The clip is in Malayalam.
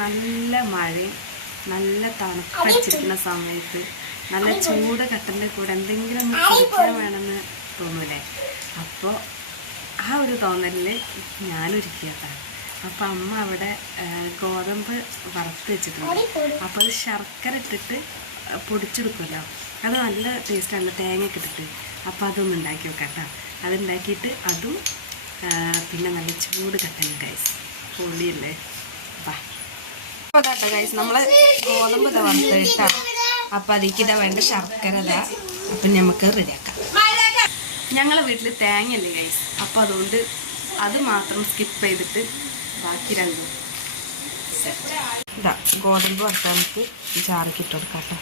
നല്ല മഴയും നല്ല തണുപ്പടിച്ചിരിക്കുന്ന സമയത്ത് നല്ല ചൂട് കട്ടൻ്റെ കൂടെ എന്തെങ്കിലും ഒന്ന് കുടിക്കാൻ വേണമെന്ന് തോന്നൂലേ? അപ്പോൾ ആ ഒരു തോന്നലിൽ ഞാനൊരുക്കിയതാണ്. അപ്പം അമ്മ അവിടെ ഗോതമ്പ് വറുത്ത് വെച്ചിട്ടുണ്ട്. അപ്പോൾ അത് ശർക്കര ഇട്ടിട്ട് പൊടിച്ചെടുക്കുമല്ലോ, അത് നല്ല ടേസ്റ്റാണ് തേങ്ങയൊക്കെ ഇട്ടിട്ട്. അപ്പോൾ അതൊന്നും ഉണ്ടാക്കി വെക്കാം കേട്ടോ. അതുണ്ടാക്കിയിട്ട് അതും പിന്നെ നല്ല ചൂട് കട്ടൻ ഗൈസ് പൊളിയല്ലേ. വാ അപ്പോൾ കേട്ടോ ഗൈസ്, നമ്മൾ ഗോതമ്പ് ഇതാ വറുത്തിട്ടാ. അപ്പം അതിലേക്ക് ഇതാ വേണ്ട ശർക്കര ഇതാ. അപ്പം നമുക്ക് റെഡിയാക്കാം. ഞങ്ങളെ വീട്ടിൽ തേങ്ങയല്ലേ ഗൈസ്, അപ്പോൾ അതുകൊണ്ട് അത് മാത്രം സ്കിപ്പ് ചെയ്തിട്ട് ബാക്കി രണ്ടും ഇതാ ഗോതമ്പ് വറുത്താൽ നമുക്ക് ജാറിക്ക് ഇട്ട് കൊടുക്കാം കേട്ടോ.